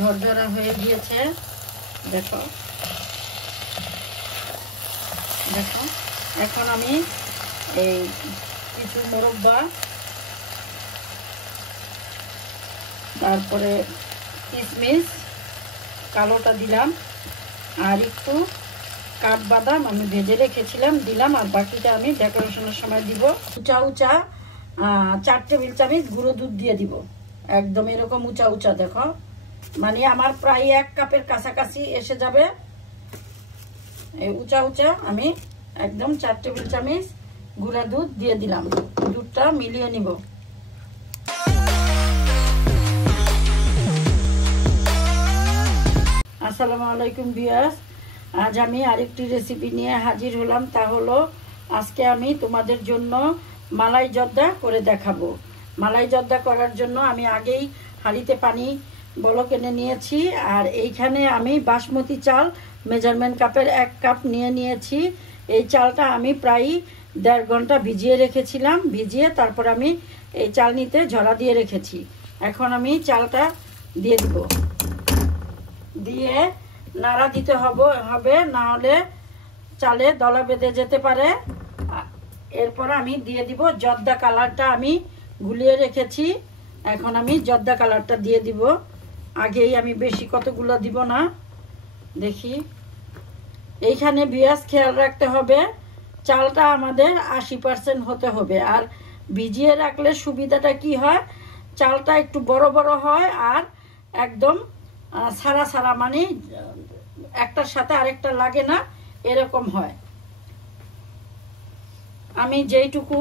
ঝরঝরা হয়ে গিয়েছে। দেখো দেখো এখন আমি এই কিছু মোরব্বা, তারপরে কিশমিশ কালোটা দিলাম, আর একটু কাঠবাদাম আমি ভেজে রেখেছিলাম দিলাম, আর বাকিটা আমি ডেকোরেশনের সময় দিব। উঁচা উঁচা 4 টেবিল চামচ গুঁড়ো দুধ দিয়ে দিব, একদম এরকম উঁচা উঁচা। দেখো মানে আমার প্রায় 1 কাপের কাছাকাছি এসে যাবে। এই উঁচা উঁচা আমি একদম 4 টেবিল চামচ গুঁড়া দুধ দিয়ে দিলাম। দুধটা মিলিয়ে নিব। আসসালামু আলাইকুম ভিউয়ার্স, আজ আমি আরেকটি রেসিপি নিয়ে হাজির হলাম। তা হলো আজকে আমি তোমাদের জন্য মালাই জর্দা করে দেখাবো। মালাই জর্দা করার জন্য আমি আগেই হাঁড়িতে পানি বলক এনে নিয়েছি, আর এইখানে আমি বাসমতি চাল মেজারমেন্ট কাপের 1 কাপ নিয়েছি। এই চালটা আমি প্রায় 1.5 ঘন্টা ভিজিয়ে রেখেছিলাম। ভিজিয়ে তারপর আমি এই চাল নিতে ঝরা দিয়ে রেখেছি। এখন আমি চালটা দিয়ে দিব, দিয়ে নাড়া দিতে হবে, না হলে চালে দলা বেঁধে যেতে পারে। এরপর আমি দিয়ে দিব জর্দা কালারটা আমি গুলিয়ে রেখেছি। এখন আমি জর্দা কালারটা দিয়ে দিব। আগেই আমি বেশি কতগুলো দিব না। দেখি এইখানে বিয়াস খেয়াল রাখতে হবে, চালটা আমাদের 80% হতে হবে। আর ভিজিয়ে রাখলে সুবিধাটা কি হয়, চালটা একটু বড় বড় হয় আর একদম সারা সারা, মানে একটার সাথে আরেকটা লাগে না, এরকম হয়। আমি যেইটুকু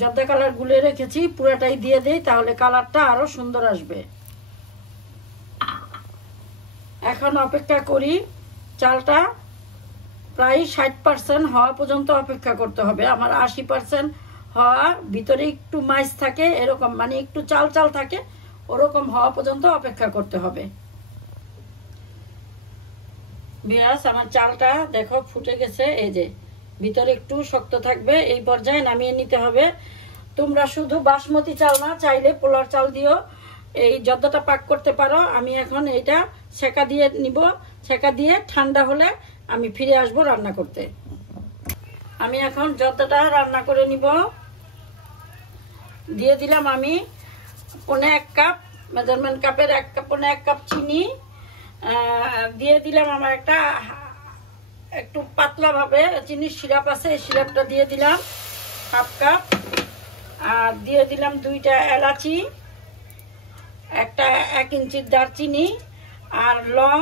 জর্দা কালার গুলে রেখেছি পুরোটাই দিয়ে দেই, তাহলে কালারটা আরো সুন্দর আসবে। এখন অপেক্ষা করি, চালটা প্রায় 60% হওয়া পর্যন্ত অপেক্ষা করতে হবে। আমার 80% হওয়া, ভিতরে একটু মাইস থাকে এরকম, মানে একটু চাল চাল থাকে, ওরকম হওয়া পর্যন্ত অপেক্ষা করতে হবে। বিয়াস আমার চালটা দেখো ফুটে গেছে, এই যে ভিতরে একটু শক্ত থাকবে, এই পর্যায়ে নামিয়ে নিতে হবে। তোমরা শুধু বাসমতি চাল না, চাইলে পোলার চাল দিও এই জর্দাটা পাক করতে পারো। আমি এখন এইটা ছেঁকা দিয়ে নিব, ছেঁকা দিয়ে ঠান্ডা হলে আমি ফিরে আসব রান্না করতে। আমি এখন জর্দাটা রান্না করে নিব। দিয়ে দিলাম আমি 1.25 কাপ, মেজারমেন্ট কাপের 1.25 কাপ চিনি। দিয়ে দিলাম আমার একটু পাতলা ভাবে চিনির সিরাপ আছে, এই সিরাপটা দিয়ে দিলাম 1/2 কাপ। আর দিয়ে দিলাম 2টা এলাচি, 1 ইঞ্চির দারচিনি, আর লং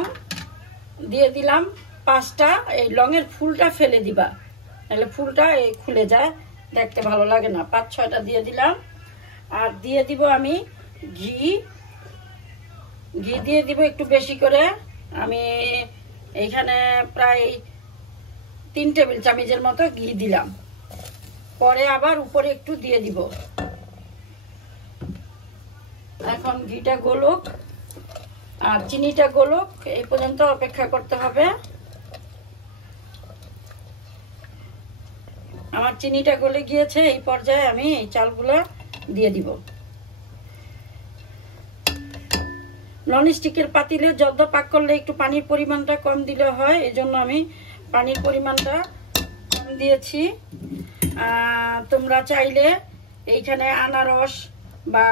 দিয়ে দিলাম 5টা। এই লংয়ের ফুলটা ফেলে দিবা, তাহলে ফুলটা এই খুলে যায়, দেখতে ভালো লাগে না। 5-6টা দিয়ে দিলাম। আর দিয়ে দিব আমি ঘি দিয়ে দিব একটু বেশি করে। আমি এইখানে প্রায় 3 টেবিল চামচের মতো ঘি দিলাম। পরে আবার উপরে একটু দিয়ে দিব। এখন ঘিটা গলুক আর চিনিটা গলুক, এই পর্যন্ত অপেক্ষা করতে হবে। আমার চিনিটা গলে গিয়েছে, এই পর্যায়ে আমি এই চালগুলো দিয়ে দিব। ননস্টিকের পাতিলে জর্দা পাক করলে একটু পানির পরিমাণটা কম দিলে হয়, এজন্য আমি পানির পরিমাণটা কম দিয়েছি। তোমরা চাইলে এইখানে আনারস বা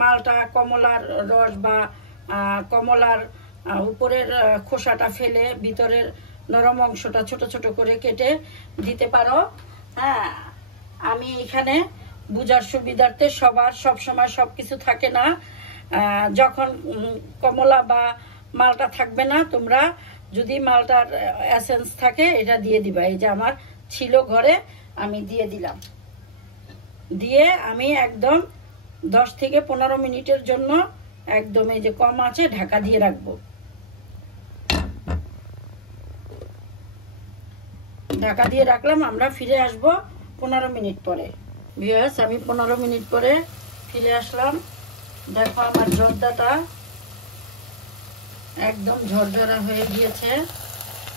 মালটা কমলার রস বা কমলার উপরের খোসাটা ফেলে ভিতরের নরম অংশটা ছোট ছোট করে কেটে দিতে পারো। হ্যাঁ, আমি এখানে বুঝার সুবিধার্থে সবার সব সময় সবকিছু থাকে না। যখন কমলা বা মালটা থাকবে না, তোমরা যদি মালটার এসেন্স থাকে এটা দিয়ে দিবা। এই যে আমার ছিল ঘরে, আমি দিয়ে দিলাম। দিয়ে আমি একদম 10 থেকে 15 মিনিটের জন্য একদম এই যে কম আঁচে ঢাকা দিয়ে রাখবো। ঢাকা দিয়ে রাখলাম, আমরা ফিরে আসব 15 মিনিট পরে। ভিউয়ার্স, আমি 15 মিনিট পরে ফিরে আসলাম। দেখো আমার জর্দাটা একদম ঝরঝরা হয়ে গিয়েছে।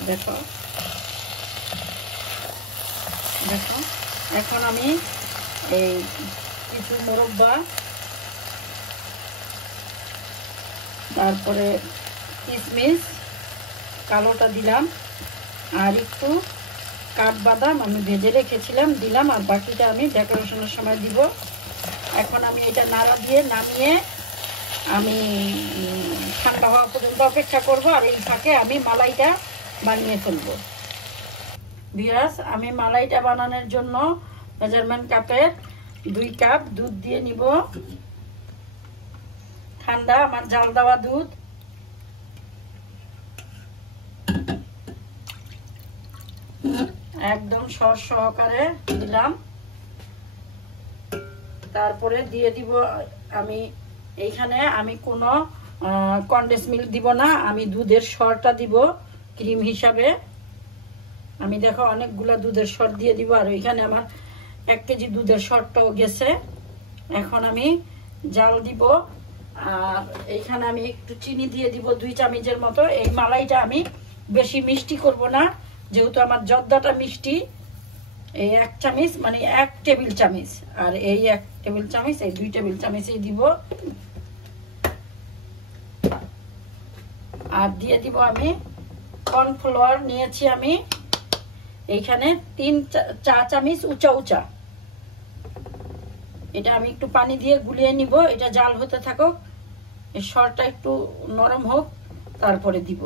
দেখো দেখো এখন আমি এই কিছু মোরব্বা, তারপরে কিশমিশ কালোটা দিলাম, আর একটু কাঠবাদাম আমি ভেজে রেখেছিলাম দিলাম, আর বাকিটা আমি ডেকোরেশনের সময় দিব। এখন আমি এটা নাড়া দিয়ে নামিয়ে আমি ঠান্ডা হওয়া পর্যন্ত অপেক্ষা করব, আর এই ফাঁকে আমি মালাইটা বানিয়ে ফেলব। ভিউয়ার্স, আমি মালাইটা বানানোর জন্য মেজারমেন্ট কাপের 2 কাপ দুধ দিয়ে নিব। ঠান্ডা আমার জাল দেওয়া দুধ। একদম সর সহকারে দিলাম। তারপরে দিয়ে দিব আমি এইখানে আমি কোনো কনডেন্স মিল্ক দিব না, আমি দুধের সরটা দিব ক্রিম হিসাবে। আমি দেখো অনেকগুলা দুধের সর দিয়ে দিব, আর ওইখানে আমার 1 কেজি দুধের সরটাও গেছে। এখন আমি জাল দিব, আর এইখানে আমি একটু চিনি দিয়ে দিব 2 চামচের মতো। এই মালাইটা আমি বেশি মিষ্টি করব না, যেহেতু আমার জর্দাটা মিষ্টি। এই 1 চামচ মানে 1 টেবিল চামচ, আর এই 1 টেবিল চামচ, এই 2 টেবিল চামচই দিব। আর দিয়ে দিব আমি কর্নফ্লাওয়ার নিয়েছি আমি এইখানে 3 চা চামচ উঁচা উঁচা। এটা আমি একটু পানি দিয়ে গুলিয়ে নিব, এটা জাল হতে থাকুক, এই সরটা একটু নরম হোক, তারপরে দিব।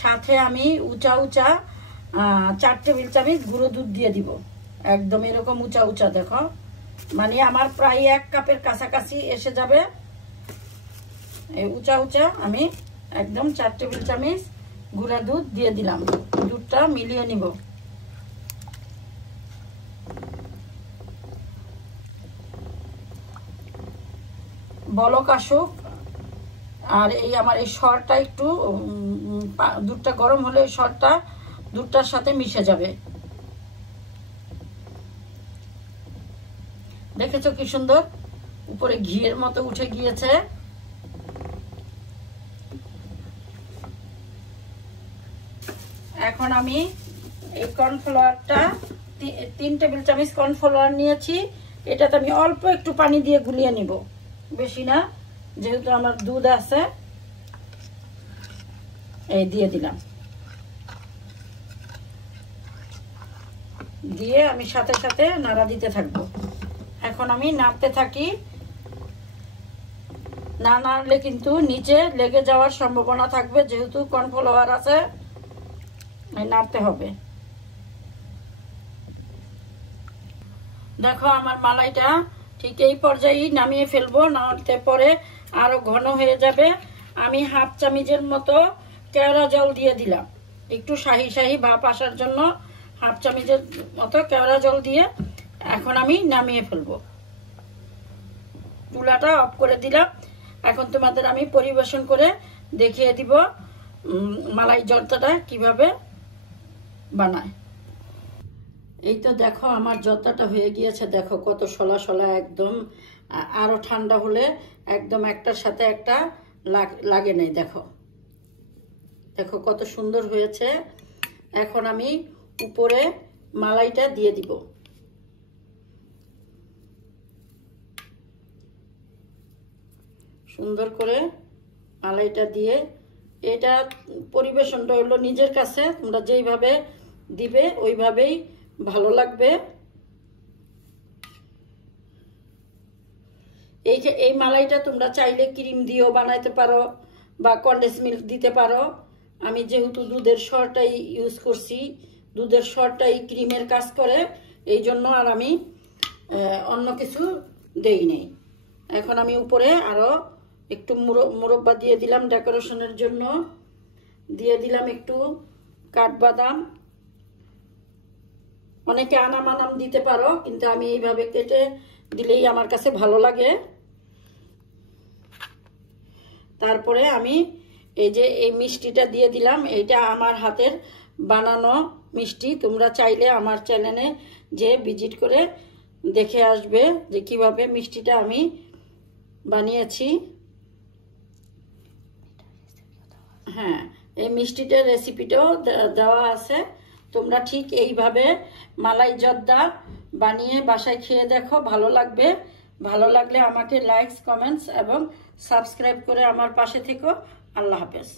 সাথে আমি উঁচা উঁচা 4 টেবিল চামচ গুঁড়ো দুধ দিয়ে দিব, একদম এরকম উঁচা উঁচা। দেখো মানে আমার প্রায় 1 কাপের কাছাকাছি এসে যাবে। এই উঁচা উঁচা আমি একদম 4 টেবিল চামচ গুঁড়া দুধ দিয়ে দিলাম। দুধটা মিলিয়ে নিব। বলক আসুক, আর এই আমার এই সরটা একটু দুধটা গরম হলে সরটা দুধটার সাথে মিশে যাবে। দেখেছো কি সুন্দর উপরে ঘিয়ের মতো উঠে গিয়েছে। এখন আমি এই কর্নফ্লাওয়ারটা 3 টেবিল চামচ কর্নফ্লাওয়ার নিয়েছি, এটাতে আমি অল্প একটু পানি দিয়ে গুলিয়ে নিব, বেশি না, যেহেতু আমার দুধ আছে। এই দিয়ে দিলাম, দিয়ে আমি সাথে সাথে নাড়া দিতে থাকবো। এখন আমি নাড়তে থাকি, না নাড়লে কিন্তু নিচে লেগে যাওয়ার সম্ভাবনা থাকবে, যেহেতু কর্নফ্লাওয়ার আছে, নাড়তে হবে। দেখো আমার মালাইটা ঠিক এই পর্যায়ে নামিয়ে ফেলবো, নাড়তে পরে আরো ঘন হয়ে যাবে। আমি 1/2 চামচের মতো কেওড়া জল দিয়ে দিলাম, একটু শাহি শাহি ভাব আসার জন্য 1/2 চামচের মতো কেওড়া জল দিয়ে এখন আমি নামিয়ে ফেলবো। চুলাটা অফ করে দিলাম। এখন তোমাদের আমি পরিবেশন করে দেখিয়ে দিব মালাই জর্দাটা কিভাবে বানায়। এই তো দেখো আমার জর্দাটা হয়ে গিয়েছে, দেখো কত সলা সলা একদম। আরো ঠান্ডা হলে একদম একটার সাথে একটা লাগে নাই। দেখো দেখো কত সুন্দর হয়েছে। এখন আমি উপরে মালাইটা দিয়ে দিব। সুন্দর করে মালাইটা দিয়ে, এটা পরিবেশনটা হলো নিজের কাছে, তোমরা যেইভাবে দিবে ওইভাবেই ভালো লাগবে। এই মালাইটা তোমরা চাইলে ক্রিম দিয়েও বানাইতে পারো বা কনডেন্স মিল্ক দিতে পারো। আমি যেহেতু দুধের সরটাই ইউজ করছি, দুধের সরটাই ক্রিমের কাজ করে, এই জন্য আর আমি অন্য কিছু দেই নাই। এখন আমি উপরে আরো একটু মুরব্বা দিয়ে দিলাম ডেকোরেশনের জন্য, দিয়ে দিলাম একটু কাঠবাদাম। অনেকে আনাম আনাম দিতে পারো, কিন্তু আমি এইভাবে কেটে দিলেই আমার কাছে ভালো লাগে। তারপরে আমি এই যে এই মিষ্টিটা দিয়ে দিলাম, এইটা আমার হাতের বানানো মিষ্টি। তোমরা চাইলে আমার চ্যানেলে যে ভিজিট করে দেখে আসবে যে কিভাবে মিষ্টিটা আমি বানিয়েছি। হ্যাঁ, এই মিষ্টিটার রেসিপিটাও দেওয়া আছে। তোমরা ঠিক এইভাবে মালাই জর্দা বানিয়ে বাসায় খেয়ে দেখো, ভালো লাগবে। ভালো লাগলে আমাকে লাইকস, কমেন্টস এবং সাবস্ক্রাইব করে আমার পাশে থেকো। আল্লাহ হাফেজ।